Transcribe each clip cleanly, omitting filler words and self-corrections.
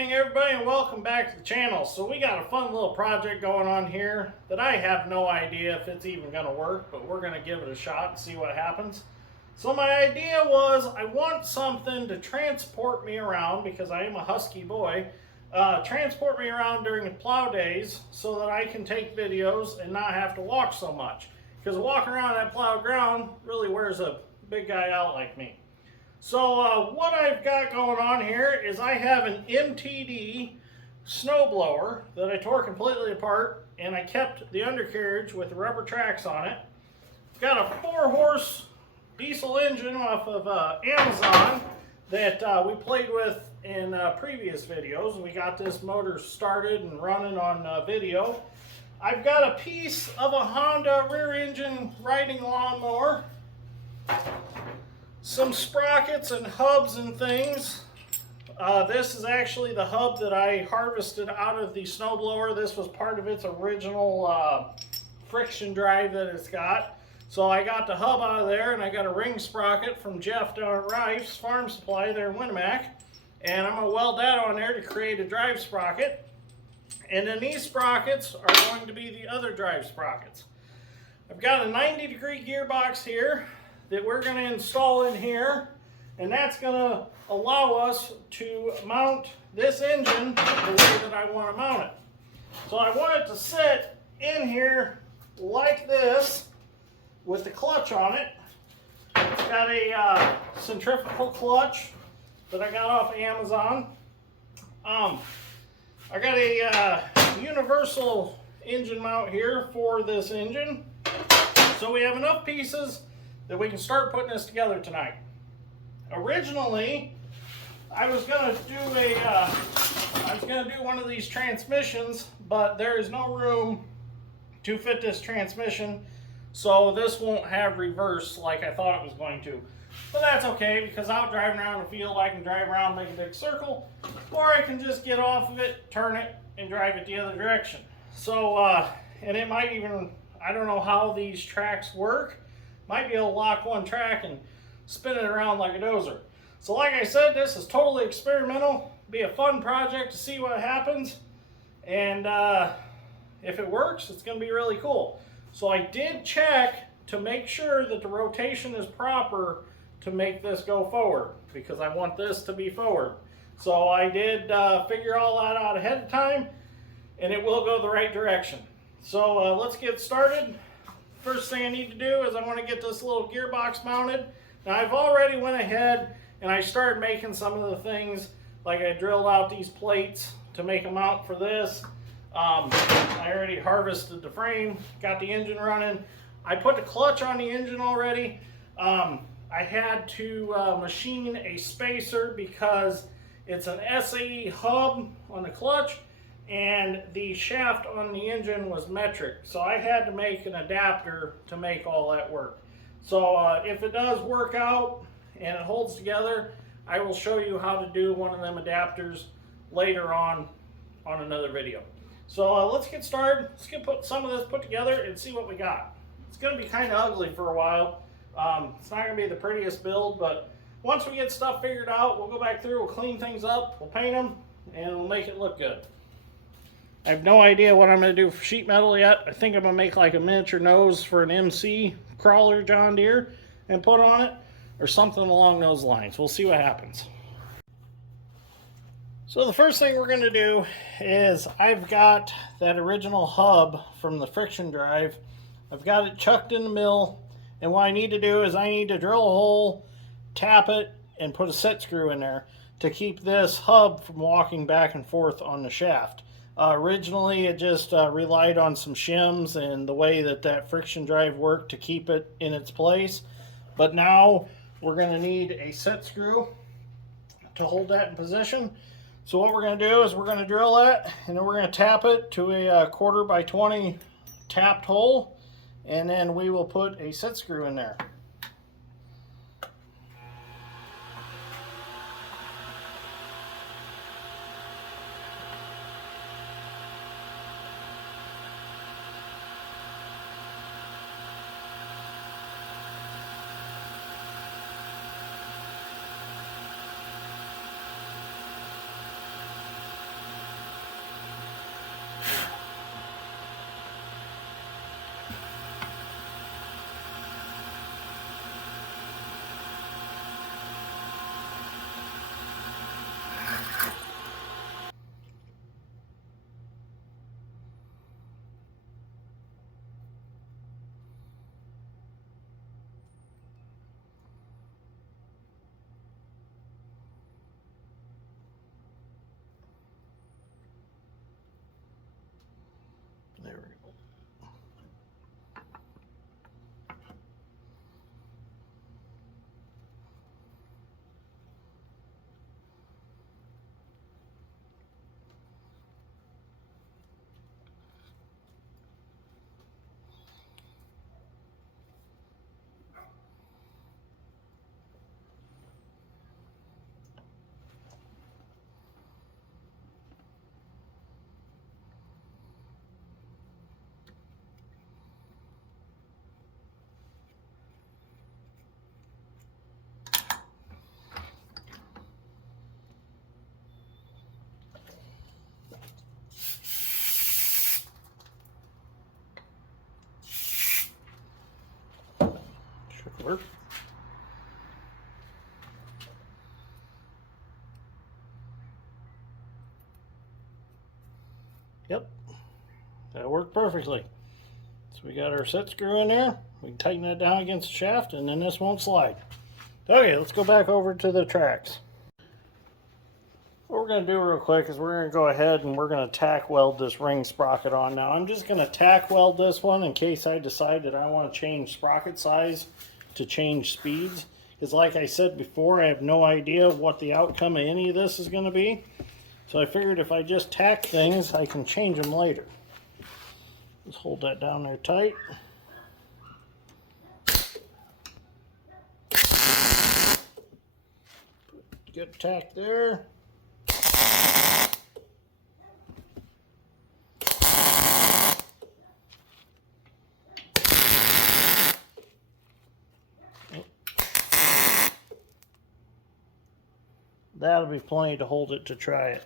evening, everybody, and welcome back to the channel. So we got a fun little project going on here that I have no idea if it's even going to work, but we're going to give it a shot and see what happens. So my idea was I want something to transport me around, because I am a husky boy, transport me around during the plow days so that I can take videos and not have to walk so much. Because walking around that plowed ground really wears a big guy out like me. So what I've got going on here is I have an MTD snowblower that I tore completely apart, and I kept the undercarriage with the rubber tracks on it. I've got a 4-horse diesel engine off of Amazon that we played with in previous videos. We got this motor started and running on video. I've got a piece of a Honda rear engine riding lawnmower, some sprockets and hubs and things. This is actually the hub that I harvested out of the snowblower. This was part of its original friction drive that it's got. So I got the hub out of there, and I got a ring sprocket from Jeff down at Rife's Farm Supply there in Winnemac. And I'm going to weld that on there to create a drive sprocket. And then these sprockets are going to be the other drive sprockets. I've got a 90-degree gearbox here that we're going to install in here, and that's going to allow us to mount this engine the way that I want to mount it. So I want it to sit in here like this with the clutch on it. It's got a centrifugal clutch that I got off Amazon. I got a universal engine mount here for this engine. So we have enough pieces that we can start putting this together tonight. Originally, I was gonna do one of these transmissions, but there is no room to fit this transmission, so this won't have reverse like I thought it was going to. But that's okay, because out driving around the field, I can drive around, make a big circle, or I can just get off of it, turn it, and drive it the other direction. So, and it might even, I don't know how these tracks work. Might be able to lock one track and spin it around like a dozer. So like I said, this is totally experimental. Be a fun project to see what happens. And if it works, it's going to be really cool. So I did check to make sure that the rotation is proper to make this go forward, because I want this to be forward. So I did figure all that out ahead of time, and it will go the right direction. So let's get started. First thing I need to do is I want to get this little gearbox mounted. Now I've already went ahead and I started making some of the things, like I drilled out these plates to make a mount for this. I already harvested the frame, got the engine running. I put the clutch on the engine already. I had to machine a spacer because it's an SAE hub on the clutch, and the shaft on the engine was metric, so I had to make an adapter to make all that work. So if it does work out and it holds together, I will show you how to do one of them adapters later on another video. So let's get started. Let's get some of this put together and see what we got. It's going to be kind of ugly for a while. It's not going to be the prettiest build, but once we get stuff figured out, we'll go back through, we'll clean things up, we'll paint them, and we'll make it look good. I have no idea what I'm going to do for sheet metal yet. I think I'm going to make like a miniature nose for an MC crawler John Deere and put on it, or something along those lines. We'll see what happens. So the first thing we're going to do is I've got that original hub from the friction drive. I've got it chucked in the mill, and what I need to do is I need to drill a hole, tap it, and put a set screw in there to keep this hub from walking back and forth on the shaft. Originally, it just relied on some shims and the way that friction drive worked to keep it in its place. But now we're going to need a set screw to hold that in position. So what we're going to do is we're going to drill that, and then we're going to tap it to a 1/4 by 20 tapped hole, and then we will put a set screw in there. There we go. Should work. Yep, that worked perfectly. So we got our set screw in there. We can tighten that down against the shaft, and then this won't slide. Okay, let's go back over to the tracks. What we're going to do real quick is we're going to go ahead and we're going to tack weld this ring sprocket on. Now I'm just going to tack weld this one in case I decide that I want to change sprocket size to change speeds. Because like I said before, I have no idea what the outcome of any of this is going to be. So I figured if I just tack things, I can change them later. Just hold that down there tight. Good tack there. That'll be plenty to hold it to try it.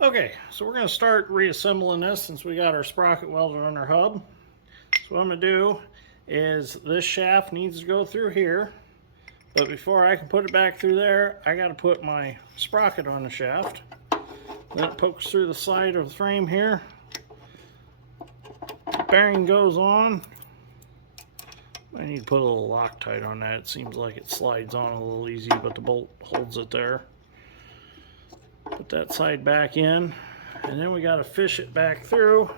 Okay, so we're going to start reassembling this since we got our sprocket welded on our hub. So what I'm going to do is this shaft needs to go through here, but before I can put it back through there, I got to put my sprocket on the shaft. That pokes through the side of the frame here. Bearing goes on. I need to put a little Loctite on that. It seems like it slides on a little easy, but the bolt holds it there. Put that side back in, and then we got to fish it back through.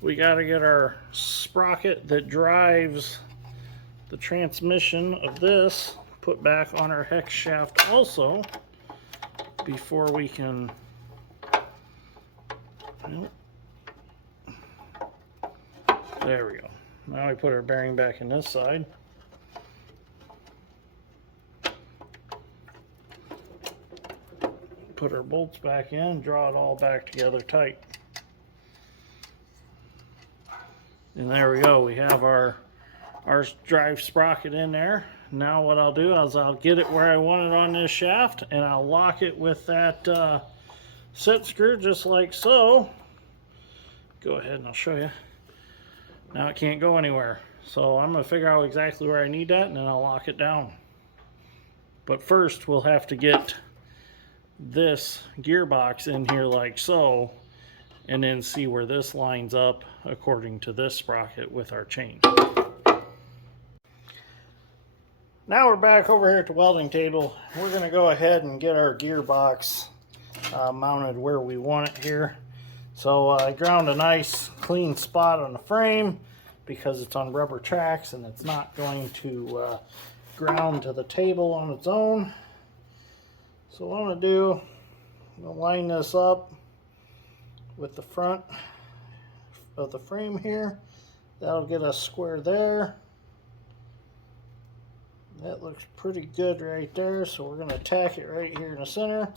We got to get our sprocket that drives the transmission of this put back on our hex shaft also before we can. There we go. Now we put our bearing back in this side. Put our bolts back in, draw it all back together tight. And there we go. We have our drive sprocket in there. Now what I'll do is I'll get it where I want it on this shaft, and I'll lock it with that set screw just like so. Go ahead and I'll show you. Now it can't go anywhere. So I'm going to figure out exactly where I need that, and then I'll lock it down. But first we'll have to get this gearbox in here like so, and then see where this lines up according to this sprocket with our chain. Now we're back over here at the welding table. We're going to go ahead and get our gearbox mounted where we want it here. So I ground a nice clean spot on the frame because it's on rubber tracks and it's not going to ground to the table on its own. So what I'm going to do, I'm going to line this up with the front of the frame here. That'll get us square there. That looks pretty good right there, so we're going to tack it right here in the center.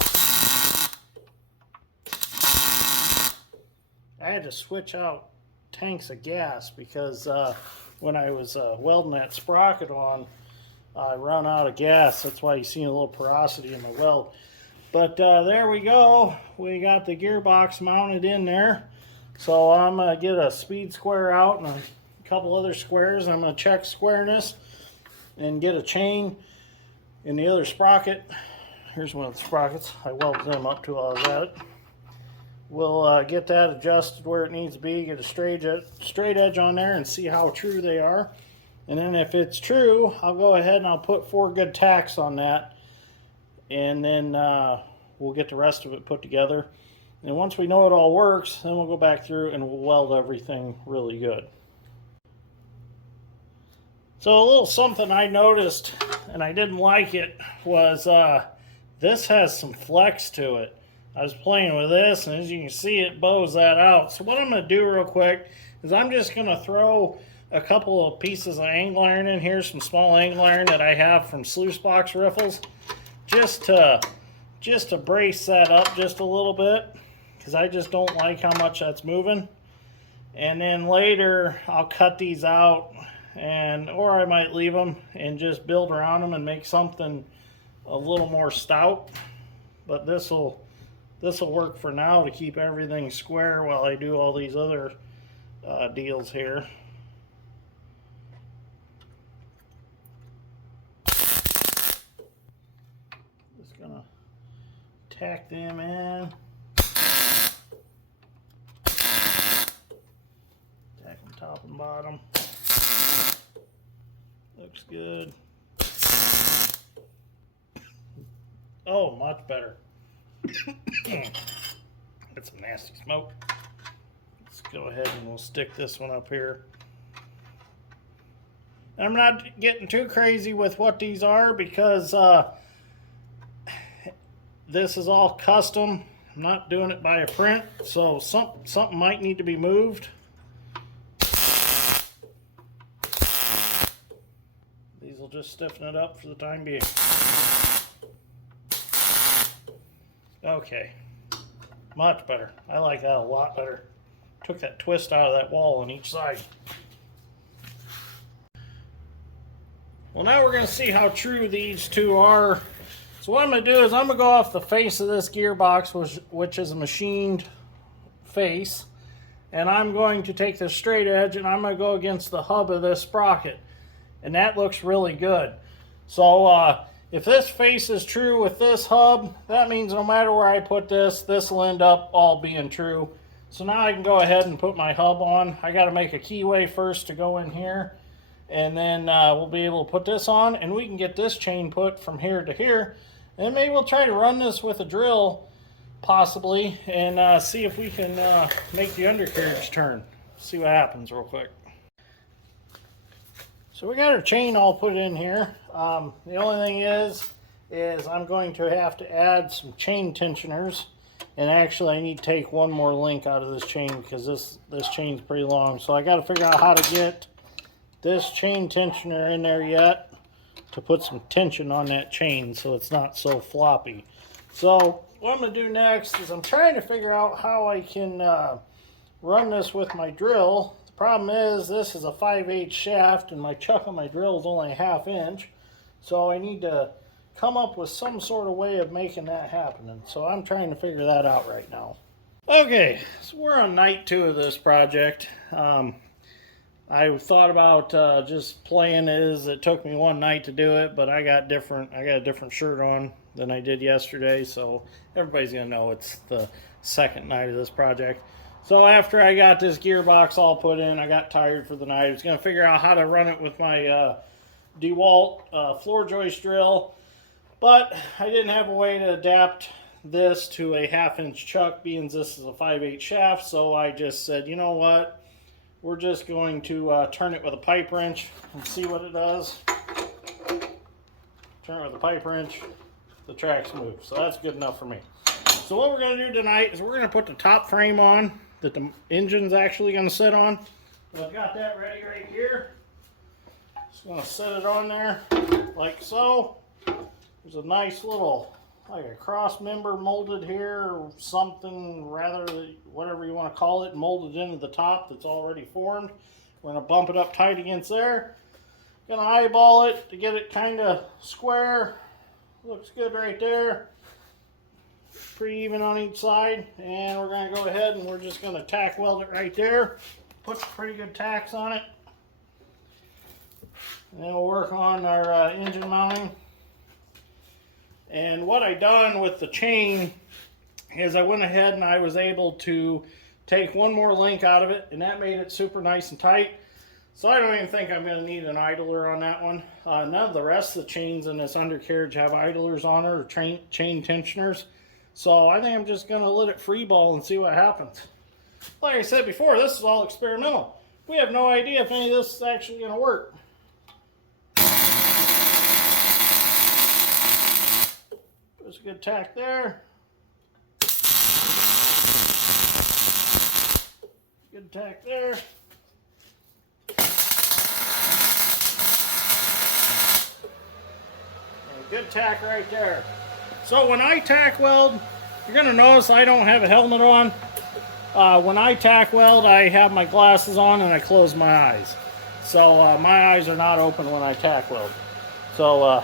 I had to switch out tanks of gas because when I was welding that sprocket on, I run out of gas. That's why you see a little porosity in the weld. But there we go. We got the gearbox mounted in there. So I'm going to get a speed square out and a couple other squares. I'm going to check squareness and get a chain in the other sprocket. Here's one of the sprockets. I welded them up to while I was at it. We'll get that adjusted where it needs to be, get a straight edge on there and see how true they are. And then if it's true, I'll go ahead and I'll put 4 good tacks on that. And then we'll get the rest of it put together. And once we know it all works, then we'll go back through and we'll weld everything really good. So a little something I noticed, and I didn't like it, was this has some flex to it. I was playing with this, and as you can see, it bows that out. So what I'm going to do real quick is I'm just going to throw a couple of pieces of angle iron in here, some small angle iron that I have from sluice box riffles, just to brace that up just a little bit, because I just don't like how much that's moving. And then later I'll cut these out, or I might leave them and just build around them and make something a little more stout. But this will work for now to keep everything square while I do all these other deals here. Just gonna tack them in. Tack them top and bottom. Looks good. Oh, much better. Get some nasty smoke. Let's go ahead and we'll stick this one up here. And I'm not getting too crazy with what these are because this is all custom. I'm not doing it by a print, so something might need to be moved. These will just stiffen it up for the time being. Okay, much better. I like that a lot better. Took that twist out of that wall on each side. Well, now we're going to see how true these two are. So what I'm going to do is I'm going to go off the face of this gearbox, which is a machined face, and I'm going to take the straight edge and I'm going to go against the hub of this sprocket, and that looks really good. So if this face is true with this hub, that means no matter where I put this, this will end up all being true. So now I can go ahead and put my hub on. I got to make a keyway first to go in here, and then we'll be able to put this on, and we can get this chain put from here to here. And maybe we'll try to run this with a drill, possibly, and see if we can make the undercarriage turn. See what happens real quick. So we got our chain all put in here. The only thing is I'm going to have to add some chain tensioners. And actually I need to take one more link out of this chain because this chain's pretty long. So I got to figure out how to get this chain tensioner in there yet to put some tension on that chain so it's not so floppy. So what I'm going to do next is I'm trying to figure out how I can run this with my drill. The problem is this is a 5/8 shaft and my chuck on my drill is only a 1/2 inch. So I need to come up with some sort of way of making that happen. And so I'm trying to figure that out right now. Okay, so we're on night 2 of this project. I thought about just playing it took me one night to do it, but I got a different shirt on than I did yesterday, so everybody's gonna know it's the second night of this project. So after I got this gearbox all put in, I got tired for the night. I was gonna figure out how to run it with my DeWalt floor joist drill, but I didn't have a way to adapt this to a 1/2 inch chuck, being this is a 5/8 shaft. So I just said, you know what, we're just going to turn it with a pipe wrench and see what it does. Turn it with a pipe wrench, the tracks move. So that's good enough for me. So what we're going to do tonight is we're going to put the top frame on that the engine's actually going to sit on. So I've got that ready right here. Just going to set it on there like so. There's a nice little, like a cross member molded here or something, rather, whatever you want to call it, molded into the top that's already formed. We're going to bump it up tight against there. Going to eyeball it to get it kind of square. Looks good right there. Pretty even on each side. And we're going to go ahead and we're just going to tack weld it right there. Put some pretty good tacks on it. And then we'll work on our engine mounting. And what I done with the chain is I went ahead and I was able to take one more link out of it, and that made it super nice and tight. So I don't even think I'm going to need an idler on that one. None of the rest of the chains in this undercarriage have idlers on it or chain tensioners. So I think I'm just going to let it free ball and see what happens. Like I said before, this is all experimental. We have no idea if any of this is actually going to work. There's a good tack there. Good tack there. And a good tack right there. So when I tack weld, you're going to notice I don't have a helmet on. When I tack weld, I have my glasses on and I close my eyes. So my eyes are not open when I tack weld. So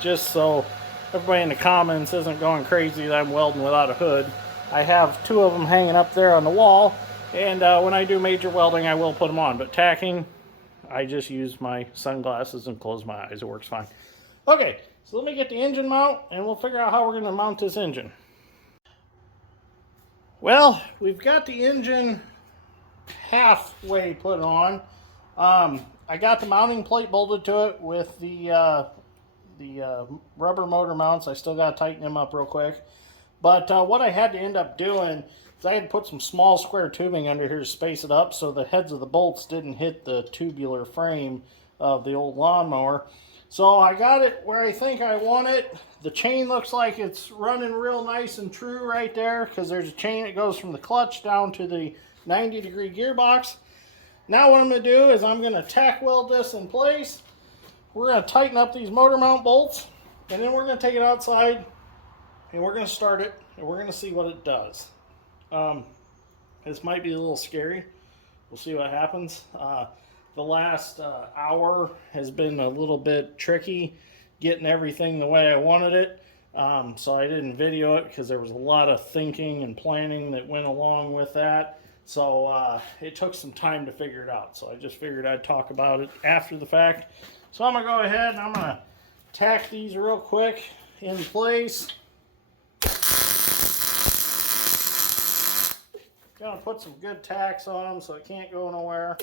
just so everybody in the comments isn't going crazy that I'm welding without a hood, I have two of them hanging up there on the wall. And when I do major welding, I will put them on. But tacking, I just use my sunglasses and close my eyes. It works fine. Okay, so let me get the engine mount and we'll figure out how we're going to mount this engine. Well, we've got the engine halfway put on. I got the mounting plate bolted to it with the rubber motor mounts. I still got to tighten them up real quick. But what I had to end up doing is I had to put some small square tubing under here to space it up so the heads of the bolts didn't hit the tubular frame of the old lawnmower. So I got it where I think I want it. The chain looks like it's running real nice and true right there because there's a chain that goes from the clutch down to the 90-degree gearbox. Now what I'm going to do is I'm going to tack weld this in place. We're going to tighten up these motor mount bolts and then we're going to take it outside and we're going to start it and we're going to see what it does. This might be a little scary. We'll see what happens. The last hour has been a little bit tricky getting everything the way I wanted it. So I didn't video it because there was a lot of thinking and planning that went along with that. So it took some time to figure it out. So I just figured I'd talk about it after the fact. So I'm going to go ahead and I'm going to tack these real quick in place. Going to put some good tacks on them so it can't go nowhere.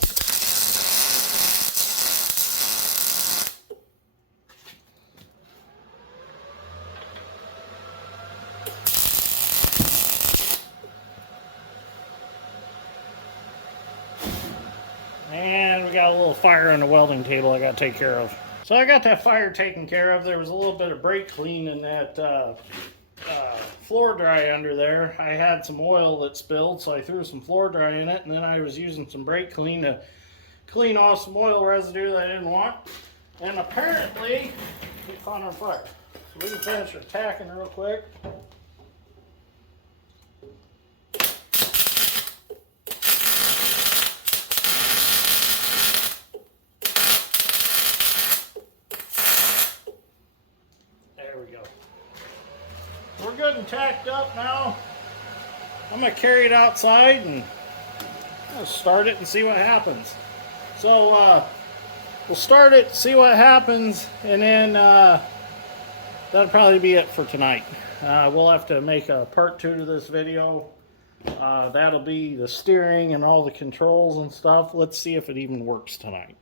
And we got a little fire on the welding table I got to take care of. So I got that fire taken care of. There was a little bit of brake clean in that floor dry under there. I had some oil that spilled, so I threw some floor dry in it, and then I was using some brake clean to clean off some oil residue that I didn't want. And apparently, it caught on fire. So we can finish our tacking real quick. We're good and tacked up now. I'm going to carry it outside and I'll start it and see what happens. So we'll start it, see what happens, and then that'll probably be it for tonight. We'll have to make a part 2 to this video. That'll be the steering and all the controls and stuff. Let's see if it even works tonight.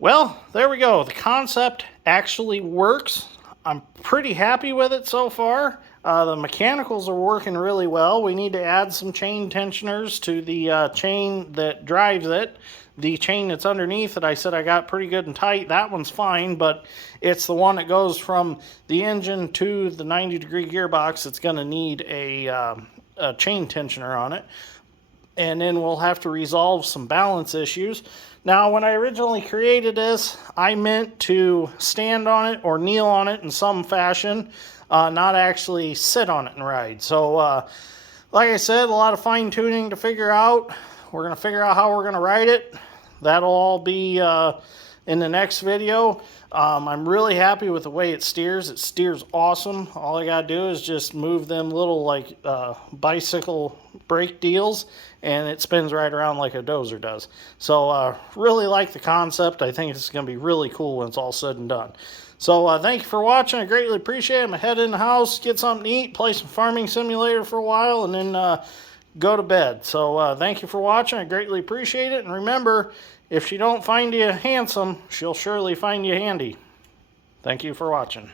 Well, there we go. The concept actually works. I'm pretty happy with it so far. The mechanicals are working really well. We need to add some chain tensioners to the chain that drives it. The chain that's underneath it, I said I got pretty good and tight. That one's fine, but it's the one that goes from the engine to the 90-degree gearbox that's going to need a chain tensioner on it. And then we'll have to resolve some balance issues. Now, when I originally created this, I meant to stand on it or kneel on it in some fashion, not actually sit on it and ride. So, like I said, a lot of fine-tuning to figure out. We're going to figure out how we're going to ride it. That'll all be in the next video. I'm really happy with the way it steers. It steers awesome. All I got to do is just move them little like bicycle brake deals, and it spins right around like a dozer does. So really like the concept. I think it's going to be really cool when it's all said and done. So thank you for watching. I greatly appreciate it. I'm going to head in the house, get something to eat, play some Farming Simulator for a while, and then go to bed. So thank you for watching. I greatly appreciate it. And remember, if she don't find you handsome, she'll surely find you handy. Thank you for watching.